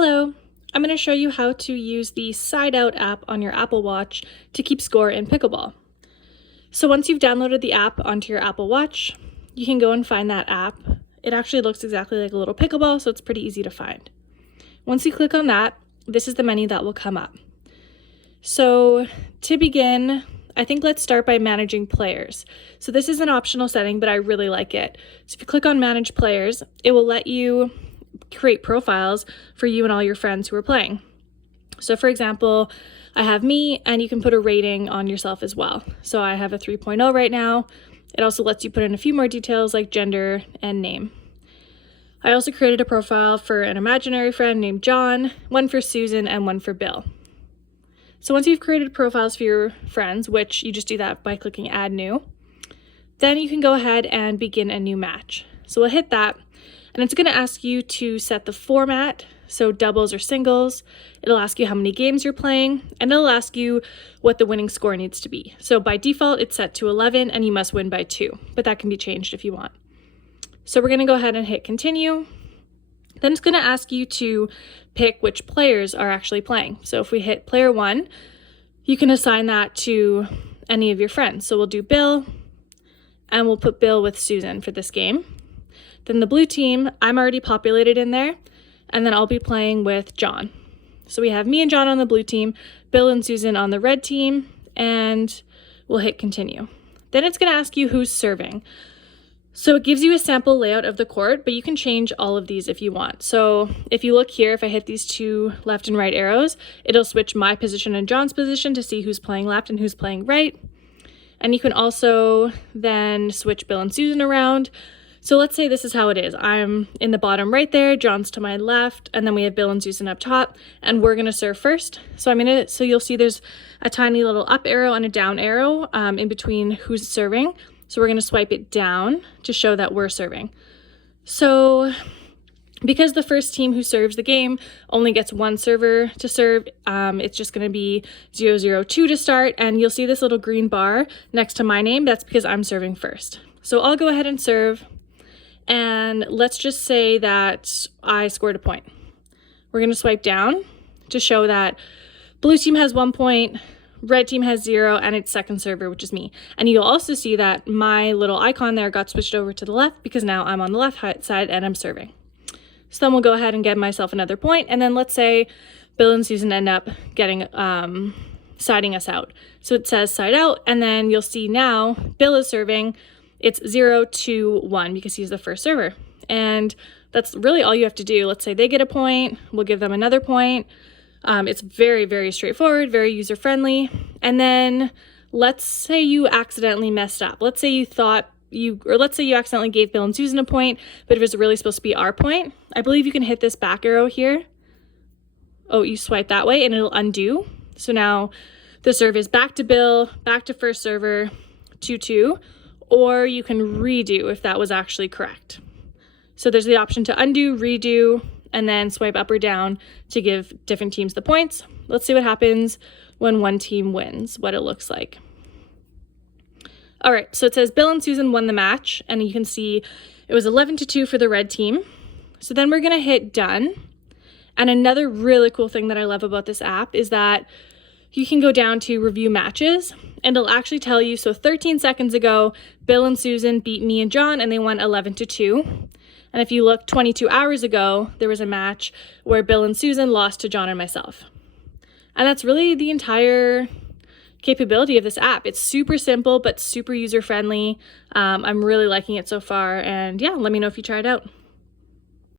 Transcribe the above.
Hello, I'm going to show you how to use the Side Out app on your Apple Watch to keep score in Pickleball. So once you've downloaded the app onto your Apple Watch, you can go and find that app. It actually looks exactly like a little pickleball, so it's pretty easy to find. Once you click on that, this is the menu that will come up. So to begin, I think let's start by managing players. So this is an optional setting, but I really like it. So if you click on Manage Players, it will let you create profiles for you and all your friends who are playing. So for example, I have me, and you can put a rating on yourself as well. So I have a 3.0 right now. It also lets you put in a few more details like gender and name. I also created a profile for an imaginary friend named John, one for Susan, and one for Bill. So once you've created profiles for your friends, which you just do that by clicking Add New, then you can go ahead and begin a new match. So we'll hit that, and it's going to ask you to set the format, so doubles or singles. It'll ask you how many games you're playing, and it'll ask you what the winning score needs to be. So by default, it's set to 11, and you must win by 2, but that can be changed if you want. So we're going to go ahead and hit continue. Then it's going to ask you to pick which players are actually playing. So if we hit player 1, you can assign that to any of your friends. So we'll do Bill, and we'll put Bill with Susan for this game. Then the blue team, I'm already populated in there, and then I'll be playing with John. So we have me and John on the blue team, Bill and Susan on the red team, and we'll hit continue. Then it's going to ask you who's serving. So it gives you a sample layout of the court, but you can change all of these if you want. So if you look here, if I hit these two left and right arrows, it'll switch my position and John's position to see who's playing left and who's playing right. And you can also then switch Bill and Susan around. So let's say this is how it is. I'm in the bottom right there, John's to my left, and then we have Bill and Susan up top, and we're gonna serve first. So you'll see there's a tiny little up arrow and a down arrow in between who's serving. So we're gonna swipe it down to show that we're serving. So because the first team who serves the game only gets one server to serve, it's just gonna be 002 to start, and you'll see this little green bar next to my name. That's because I'm serving first. So I'll go ahead and serve. And let's just say that I scored a point. We're going to swipe down to show that blue team has 1 point, red team has 0, and it's second server, which is me. And you'll also see that my little icon there got switched over to the left because now I'm on the left side and I'm serving. So then we'll go ahead and get myself another point. And then let's say Bill and Susan end up getting siding us out. So it says side out, and then you'll see now Bill is serving. It's 0-1 because he's the first server. And that's really all you have to do. Let's say they get a point, we'll give them another point. It's very, very straightforward, very user-friendly. And then let's say you accidentally messed up. Let's say you accidentally gave Bill and Susan a point, but it was really supposed to be our point. I believe you can hit this back arrow here. Oh, you swipe that way and it'll undo. So now the serve is back to Bill, back to first server, 2-2. Or you can redo if that was actually correct. So there's the option to undo, redo, and then swipe up or down to give different teams the points. Let's see what happens when one team wins, what it looks like. All right, so it says Bill and Susan won the match, and you can see it was 11-2 for the red team. So then we're gonna hit done. And another really cool thing that I love about this app is that you can go down to review matches, and it'll actually tell you, so 13 seconds ago, Bill and Susan beat me and John, and they won 11-2. And if you look 22 hours ago, there was a match where Bill and Susan lost to John and myself. And that's really the entire capability of this app. It's super simple, but super user-friendly. I'm really liking it so far, and yeah, let me know if you try it out.